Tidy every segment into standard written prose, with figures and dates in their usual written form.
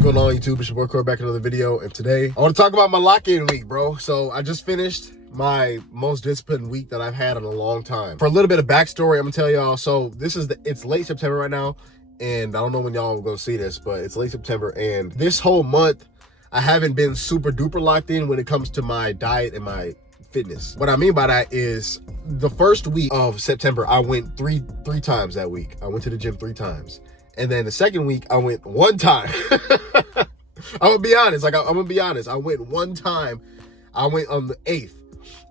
What's going on, YouTube? It's your boy Corey back in another video, and today I want to talk about my lock-in week, bro. So I just finished my most disciplined week that I've had in a long time. For a little bit of backstory, I'm gonna tell y'all. So it's late September right now, and I don't know when y'all are gonna see this, but it's late September, and this whole month I haven't been super duper locked in when it comes to my diet and my fitness. What I mean by that is the first week of September, I went three times that week. I went to the gym 3 times. And then the second week, I went 1 time. I'm gonna be honest. I'm gonna be honest. I went 1 time. I went on the 8th,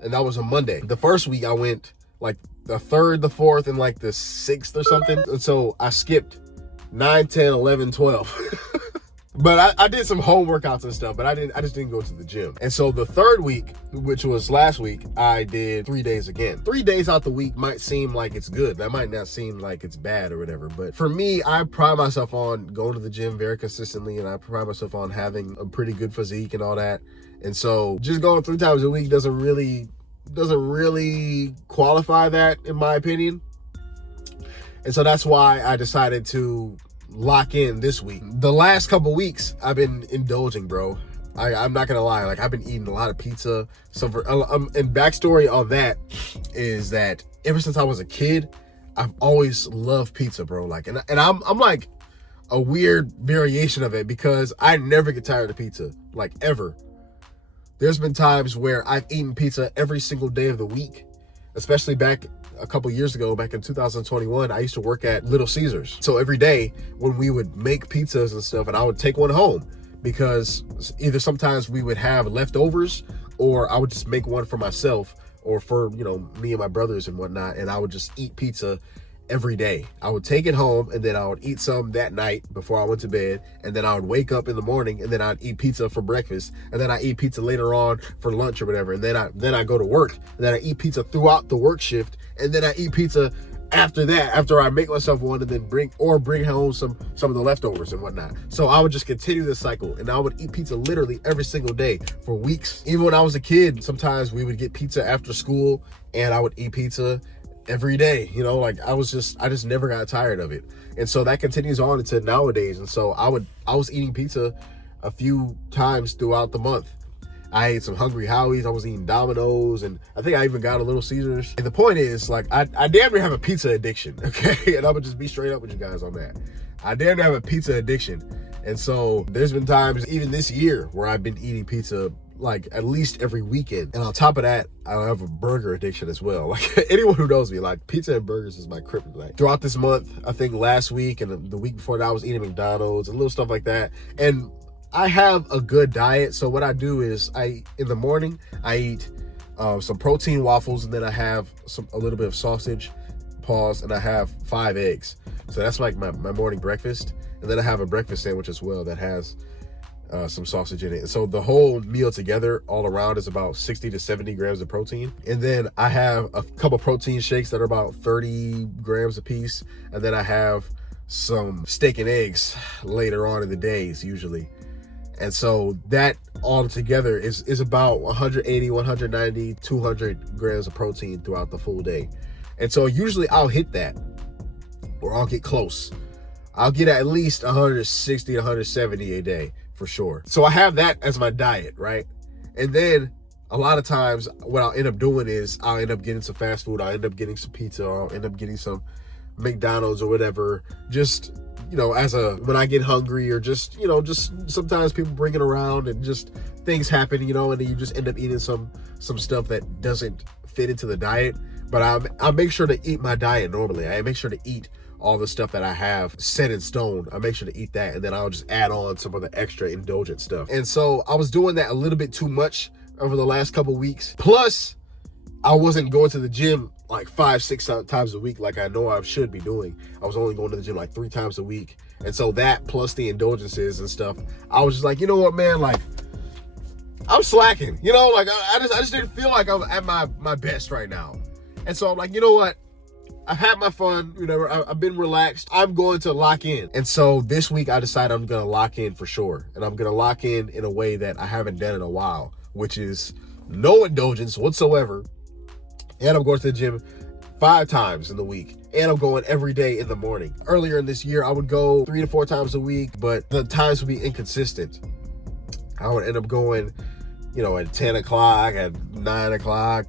and that was a Monday. The first week, I went like the 3rd, the 4th, and like the 6th or something. And so I skipped 9, 10, 11, 12. But I did some home workouts and stuff, but I just didn't go to the gym. And so the 3rd week, which was last week, I did 3 days again. 3 days out the week might seem like it's good. That might not seem like it's bad or whatever. But for me, I pride myself on going to the gym very consistently, and I pride myself on having a pretty good physique and all that. And so just going 3 times a week doesn't really qualify that, in my opinion. And so that's why I decided to lock in this week. The last couple weeks I've been indulging, bro. I'm not gonna lie, like I've been eating a lot of pizza. And backstory on that is that ever since I was a kid, I've always loved pizza, bro. Like, and I'm like a weird variation of it because I never get tired of pizza, like ever. There's been times where I've eaten pizza every single day of the week, especially back a couple years ago, back in 2021, I used to work at Little Caesars. So every day when we would make pizzas and stuff, and I would take one home because either sometimes we would have leftovers or I would just make one for myself or for, you know, me and my brothers and whatnot. And I would just eat pizza every day. I would take it home and then I would eat some that night before I went to bed. And then I would wake up in the morning and then I'd eat pizza for breakfast. And then I eat pizza later on for lunch or whatever. And then I go to work and then I eat pizza throughout the work shift. And then I eat pizza after that, after I make myself one and then bring home some of the leftovers and whatnot. So I would just continue this cycle and I would eat pizza literally every single day for weeks. Even when I was a kid, sometimes we would get pizza after school and I would eat pizza every day, you know, like I just never got tired of it. And so that continues on into nowadays. And so I was eating pizza a few times throughout the month. I ate some Hungry Howie's, I was eating Domino's, and I think I even got a Little Caesars. And the point is, like, I damn near have a pizza addiction, okay? And I'm gonna just be straight up with you guys on that. I damn near have a pizza addiction. And so there's been times, even this year, where I've been eating pizza like at least every weekend. And on top of that, I have a burger addiction as well. Like anyone who knows me, like pizza and burgers is my kryptonite. Throughout this month, I think last week and the week before that, I was eating McDonald's and little stuff like that. And I have a good diet. So what I do is in the morning, I eat some protein waffles, and then I have a little bit of sausage, and I have 5 eggs. So that's like my morning breakfast. And then I have a breakfast sandwich as well that has some sausage in it. And so the whole meal together all around is about 60 to 70 grams of protein. And then I have a couple protein shakes that are about 30 grams a piece. And then I have some steak and eggs later on in the days usually. And so that all together is about 180, 190, 200 grams of protein throughout the full day. And so usually I'll hit that, or I'll get close. I'll get at least 160, 170 a day for sure. So I have that as my diet, right? And then a lot of times what I'll end up doing is I'll end up getting some fast food. I'll end up getting some pizza, or I'll end up getting some McDonald's or whatever, just, you know, when I get hungry, or just, you know, just sometimes people bring it around and just things happen, you know, and then you just end up eating some stuff that doesn't fit into the diet. But I make sure to eat my diet normally. I make sure to eat all the stuff that I have set in stone. I make sure to eat that, and then I'll just add on some of the extra indulgent stuff. And so I was doing that a little bit too much over the last couple weeks. Plus, I wasn't going to the gym like 5-6 times a week like I know I should be doing. I was only going to the gym like 3 times a week. And so that plus the indulgences and stuff, I was just like, you know what, man, like I'm slacking, you know, like I just didn't feel like I'm at my best right now. And so I'm like, you know what? I've had my fun, you know, I've been relaxed. I'm going to lock in. And so this week I decided I'm going to lock in for sure. And I'm going to lock in a way that I haven't done in a while, which is no indulgence whatsoever. And I'm going to the gym 5 times in the week. and I'm going every day in the morning. Earlier in this year, I would go 3 to 4 times a week, but the times would be inconsistent. I would end up going, at 10 o'clock, at 9 o'clock,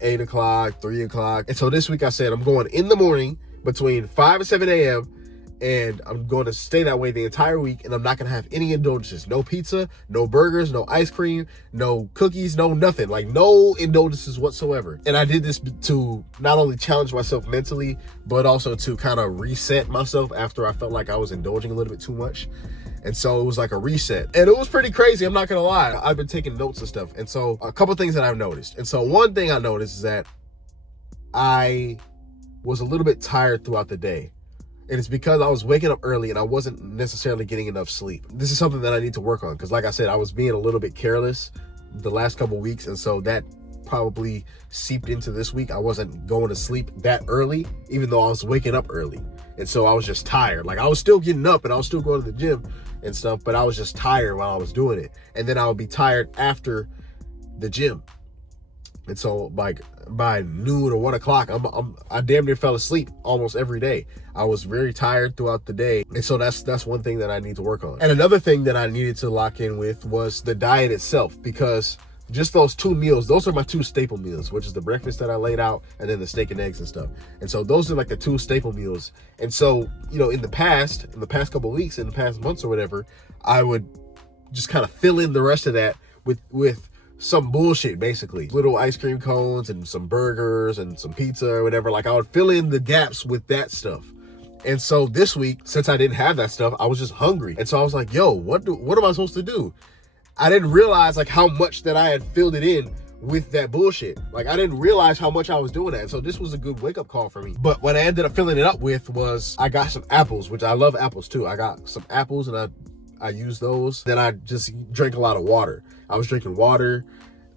8 o'clock, 3 o'clock. And so this week I said I'm going in the morning between 5 and 7 a.m. and I'm going to stay that way the entire week, and I'm not going to have any indulgences. No pizza, no burgers, no ice cream, no cookies, no nothing. Like, no indulgences whatsoever. And I did this to not only challenge myself mentally, but also to kind of reset myself after I felt like I was indulging a little bit too much. And so it was like a reset. And it was pretty crazy, I'm not going to lie. I've been taking notes and stuff. And so a couple things that I've noticed. And so one thing I noticed is that I was a little bit tired throughout the day. And it's because I was waking up early and I wasn't necessarily getting enough sleep. This is something that I need to work on, because like I said, I was being a little bit careless the last couple weeks. And so that probably seeped into this week. I wasn't going to sleep that early, even though I was waking up early. And so I was just tired. Like, I was still getting up and I was still going to the gym and stuff, but I was just tired while I was doing it. And then I would be tired after the gym. And so like by noon or 1 o'clock, I damn near fell asleep almost every day. I was very tired throughout the day. And so that's one thing that I need to work on. And another thing that I needed to lock in with was the diet itself, because just those 2 meals, those are my 2 staple meals, which is the breakfast that I laid out and then the steak and eggs and stuff. And so those are like the 2 staple meals. And so, in the past couple of weeks, in the past months or whatever, I would just kind of fill in the rest of that with some bullshit, basically. Little ice cream cones and some burgers and some pizza or whatever. Like, I would fill in the gaps with that stuff. And so this week, since I didn't have that stuff, I was just hungry. And so I was like, yo, what am I supposed to do? I didn't realize like how much that I had filled it in with that bullshit. Like, I didn't realize how much I was doing that. And so this was a good wake up call for me. But what I ended up filling it up with was, I got some apples, which I love apples too. I got some apples and I used those. Then I just drank a lot of water. I was drinking water.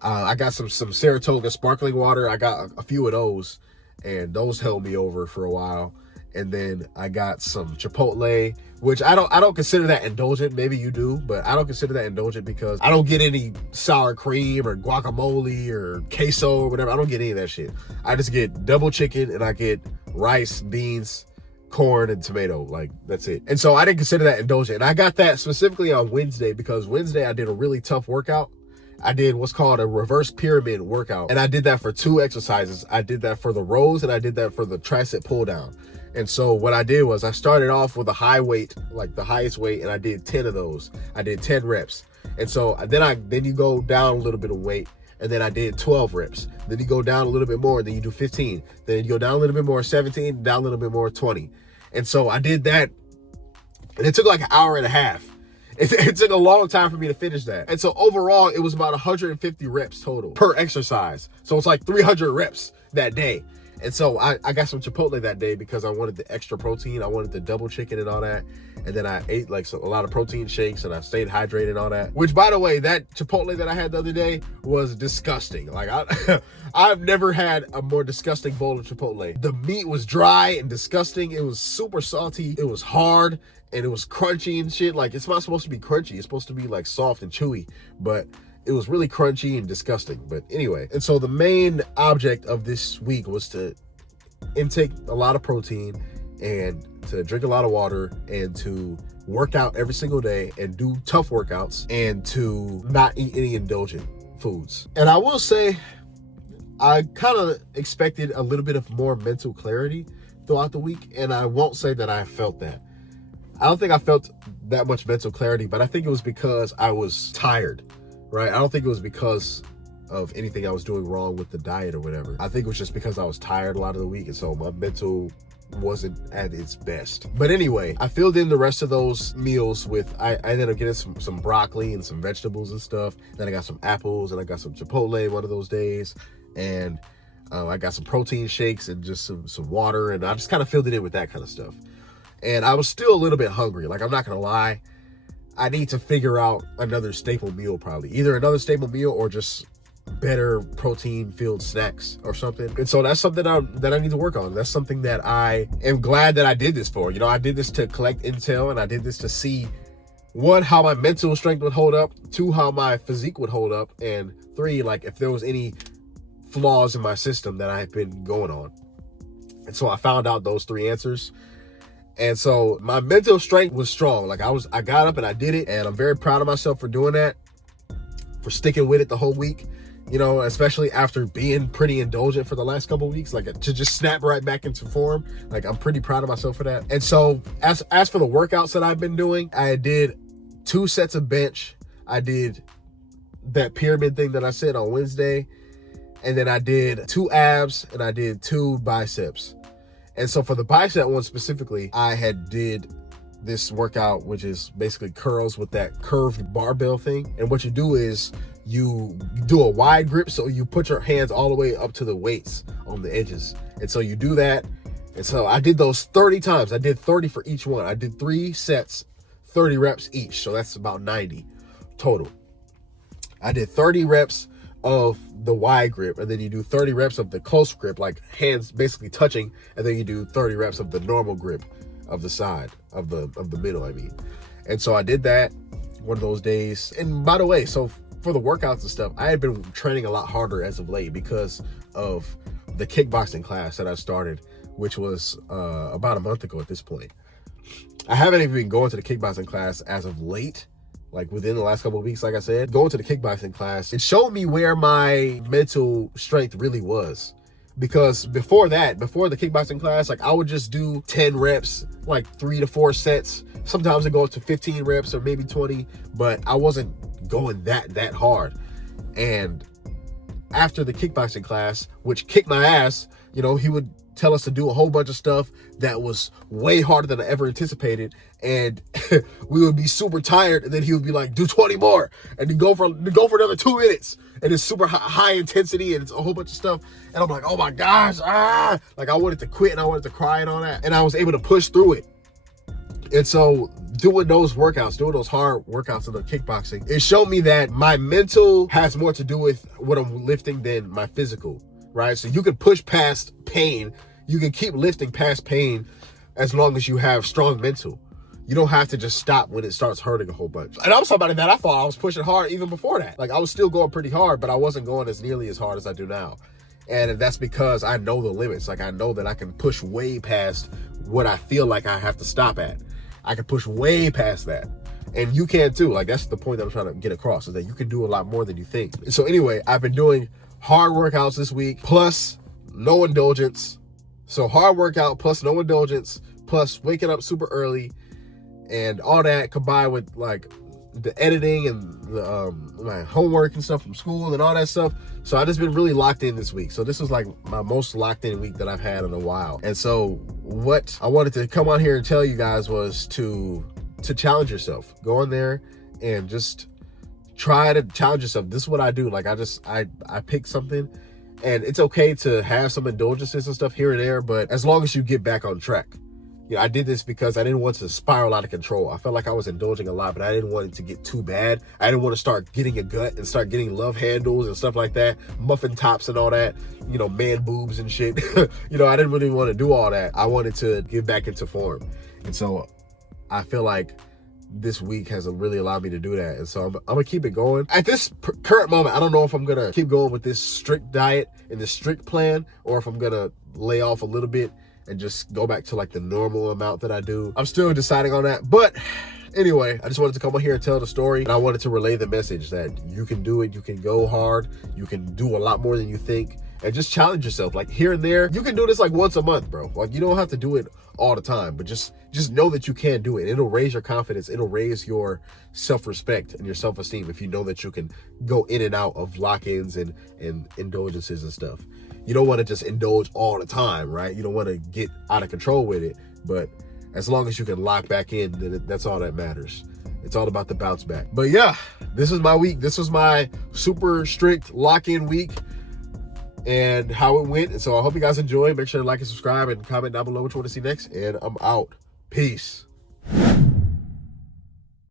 I got some Saratoga sparkling water. I got a few of those, and those held me over for a while. And then I got some Chipotle, which I don't consider that indulgent. Maybe you do, but I don't consider that indulgent because I don't get any sour cream or guacamole or queso or whatever. I don't get any of that shit. I just get double chicken and I get rice, beans, corn, and tomato. Like, that's it. And so I didn't consider that indulgent. And I got that specifically on Wednesday, because Wednesday I did a really tough workout. I did what's called a reverse pyramid workout. And I did that for 2 exercises. I did that for the rows and I did that for the tricep pull down. And so what I did was I started off with a high weight, like the highest weight, and I did 10 of those. I did 10 reps. And so then you go down a little bit of weight, and then I did 12 reps. Then you go down a little bit more, and then you do 15. Then you go down a little bit more, 17, down a little bit more, 20. And so I did that, and it took like an hour and a half. It took a long time for me to finish that. And so overall, it was about 150 reps total per exercise. So it's like 300 reps that day. And so I got some Chipotle that day because I wanted the extra protein. I wanted the double chicken and all that. And then I ate like a lot of protein shakes and I stayed hydrated and all that. Which, by the way, that Chipotle that I had the other day was disgusting. Like, I've never had a more disgusting bowl of Chipotle. The meat was dry and disgusting. It was super salty. It was hard and it was crunchy and shit. Like, it's not supposed to be crunchy. It's supposed to be like soft and chewy. But it was really crunchy and disgusting. But anyway, and so the main object of this week was to intake a lot of protein and to drink a lot of water and to work out every single day and do tough workouts and to not eat any indulgent foods. And I will say, I kind of expected a little bit of more mental clarity throughout the week. And I won't say that I felt that. I don't think I felt that much mental clarity, but I think it was because I was tired. Right? I don't think it was because of anything I was doing wrong with the diet or whatever. I think it was just because I was tired a lot of the week, and so my mental wasn't at its best. But anyway, I filled in the rest of those meals with, I ended up getting some broccoli and some vegetables and stuff. Then I got some apples and I got some Chipotle one of those days. And I got some protein shakes and just some water. And I just kind of filled it in with that kind of stuff. And I was still a little bit hungry. Like, I'm not going to lie. I need to figure out another staple meal, probably. Either another staple meal or just better protein-filled snacks or something. And so that's something that I need to work on. That's something that I am glad that I did this for. I did this to collect intel, and I did this to see, 1, how my mental strength would hold up, 2, how my physique would hold up, and 3, like, if there was any flaws in my system that I had been going on. And so I found out those 3 answers. And so my mental strength was strong. Like I got up and I did it, and I'm very proud of myself for doing that, for sticking with it the whole week. You know, especially after being pretty indulgent for the last couple of weeks, like to just snap right back into form. Like I'm pretty proud of myself for that. And so as for the workouts that I've been doing, I did 2 sets of bench. I did that pyramid thing that I said on Wednesday. And then I did 2 abs and I did 2 biceps. And so for the bicep one specifically, I had did this workout, which is basically curls with that curved barbell thing. And what you do is you do a wide grip, so you put your hands all the way up to the weights on the edges. And so you do that. And so I did those 30 times. I did 30 for each one. I did 3 sets, 30 reps each. So that's about 90 total. I did 30 reps of the wide grip, and then you do 30 reps of the close grip, like hands basically touching, and then you do 30 reps of the normal grip of the side, of the middle, I mean. And so I did that one of those days. And by the way, so for the workouts and stuff, I had been training a lot harder as of late because of the kickboxing class that I started, which was about a month ago at this point. I haven't even been going to the kickboxing class as of late, like within the last couple of weeks. Like I said, going to the kickboxing class, it showed me where my mental strength really was. Because before the kickboxing class, like I would just do 10 reps, like 3 to 4 sets. Sometimes I go up to 15 reps or maybe 20, but I wasn't going that hard. And after the kickboxing class, which kicked my ass, you know, he would tell us to do a whole bunch of stuff that was way harder than I ever anticipated, and we would be super tired, and then he would be like, do 20 more, and then go for another 2 minutes, and it's super high intensity, and it's a whole bunch of stuff, and I'm like, oh my gosh, like I wanted to quit, and I wanted to cry and all that, and I was able to push through it. And so doing those hard workouts in the kickboxing, it showed me that my mental has more to do with what I'm lifting than my physical, right? So you can push past pain. You can keep lifting past pain as long as you have strong mental. You don't have to just stop when it starts hurting a whole bunch. And I'm somebody that I thought I was pushing hard even before that. Like I was still going pretty hard, but I wasn't going as nearly as hard as I do now. And that's because I know the limits. Like I know that I can push way past what I feel like I have to stop at. I can push way past that. And you can too. Like that's the point that I'm trying to get across, is that you can do a lot more than you think. And so anyway, I've been doing hard workouts this week, plus no indulgence. So hard workout plus no indulgence, plus waking up super early, and all that combined with like the editing and the, my homework and stuff from school and all that stuff. So I just been really locked in this week. So this was like my most locked in week that I've had in a while. And so what I wanted to come on here and tell you guys was to challenge yourself. Go in there and just try to challenge yourself. This is what I do. Like I pick something, and it's okay to have some indulgences and stuff here and there, but as long as you get back on track. You know, I did this because I didn't want to spiral out of control. I felt like I was indulging a lot, but I didn't want it to get too bad. I didn't want to start getting a gut and start getting love handles and stuff like that, muffin tops and all that, you know, man boobs and shit. You know, I didn't really want to do all that. I wanted to get back into form. And so I feel like this week has really allowed me to do that. And so I'm going to keep it going. At this current moment, I don't know if I'm going to keep going with this strict diet and this strict plan, or if I'm going to lay off a little bit and just go back to like the normal amount that I do. I'm still deciding on that. But anyway, I just wanted to come on here and tell the story. And I wanted to relay the message that you can do it. You can go hard. You can do a lot more than you think. And just challenge yourself. Like here and there, you can do this like once a month, bro. Like you don't have to do it all the time, but just know that you can do it. It'll raise your confidence. It'll raise your self-respect and your self-esteem if you know that you can go in and out of lock-ins and indulgences and stuff. You don't want to just indulge all the time, right? You don't want to get out of control with it. But as long as you can lock back in, then that's all that matters. It's all about the bounce back. But yeah, this is my week. This was my super strict lock-in week and how it went. And so I hope you guys enjoy. Make sure to like and subscribe and comment down below what you want to see next. And I'm out. Peace.